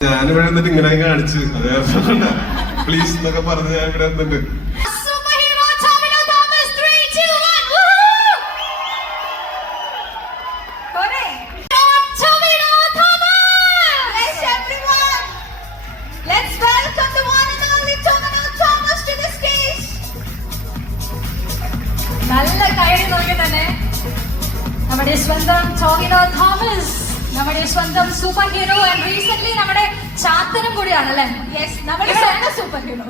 ഞാനിവിടെ എന്നിട്ട് ഇങ്ങനെ കാണിച്ച് അതേ പ്ലീസ് എന്നൊക്കെ പറഞ്ഞ് ഞാൻ ഇവിടെ വന്നിട്ട് നല്ല കയറി നോക്കി തന്നെ നമ്മുടെ സ്വന്തം ടോവിനോ തോമസ്, നമ്മുടെ സ്വന്തം സൂപ്പർ ഹീറോ ആൻഡ് റീസെന്റ് നമ്മുടെ ചാത്തനും കൂടിയാണ് അല്ലേ? നമ്മുടെ സൂപ്പർ ഹീറോ.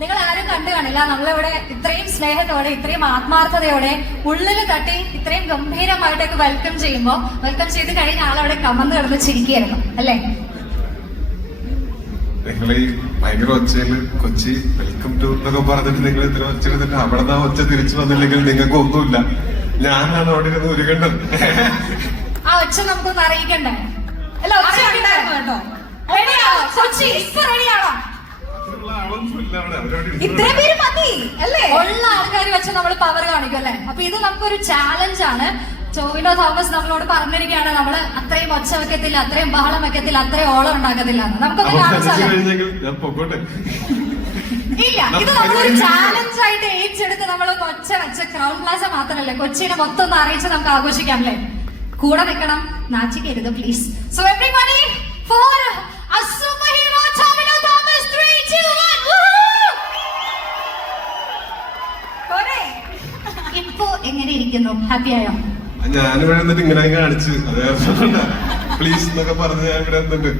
നിങ്ങൾ ആരും കണ്ടു കാണില്ല, നമ്മളിവിടെ ഇത്രയും സ്നേഹത്തോടെ ഇത്രയും ആത്മാർത്ഥതയോടെ ഉള്ളിൽ തട്ടി ഇത്രയും ഗംഭീരമായിട്ടൊക്കെ വെൽക്കം ചെയ്യുമ്പോ വെൽക്കം ചെയ്ത് കഴിഞ്ഞ ആളവിടെ കമന്ന് കിടന്ന് ചിരിക്കുകയായിരുന്നു അല്ലേ? നിങ്ങൾ ഈ ഭയങ്കര ഒച്ചയില് കൊച്ചി വെൽക്കം ടു എന്നൊക്കെ പറഞ്ഞിട്ട് നിങ്ങൾ ഇത്ര ഒച്ചെടുത്തിട്ട് അവിടെ നിന്ന് ഒച്ച തിരിച്ചു വന്നില്ലെങ്കിൽ നിങ്ങൾക്ക് ഒന്നുമില്ല. ഞാനാണ് അവിടെ ഇരുന്ന് ഒരുകണ്ടത്. ആ ഒച്ച നമുക്കൊന്ന് അറിയിക്കണ്ടേ? അല്ല കേട്ടോ, റെഡിയാണോ കൊച്ചി? ഇപ്പൊ റെഡിയാണോ? ഇത്രയും പേര് മതി അല്ലേ? ഉള്ള ആൾക്കാർ വെച്ച് നമ്മൾ പവർ കാണിക്കും അല്ലേ? അപ്പൊ ഇത് നമുക്കൊരു ചാലഞ്ച് ആണ്. ടോവിനോ തോമസ് നമ്മളോട് പറഞ്ഞിരിക്കുകയാണ്, നമ്മള് അത്രയും ഒച്ച വെക്കത്തില്ല, അത്രയും ബഹളം വെക്കത്തില്ല, അത്രയും ഓളം ഉണ്ടാക്കത്തില്ല. നമുക്കൊന്ന് കാണിച്ചാലോ? ഇല്ല, ഇത് നമ്മളൊരു ചാലഞ്ച് ആയിട്ട് ഏറ്റെടുത്ത് നമ്മൾ ഒച്ച വെച്ച ക്രൗൺ പ്ലാസ മാത്രമല്ല കൊച്ചിനെ മൊത്തം ഒന്ന് അറിയിച്ച് നമുക്ക് ആഘോഷിക്കാം അല്ലേ? കൂടെ വെക്കണം, നാച്ചിക്കരുത് please. So everybody for a superhero Tovino Thomas. 3, 2, 1. ഇപ്പോ എങ്ങനെ ഇരിക്കുന്നു? ഹാപ്പി ആയോ? ഞാനിവിടെ എന്നിട്ട് ഇങ്ങനെ കാണിച്ച് അതേ പ്ലീസ് എന്നൊക്കെ പറഞ്ഞ് ഞാൻ ഇവിടെ വന്നിട്ട്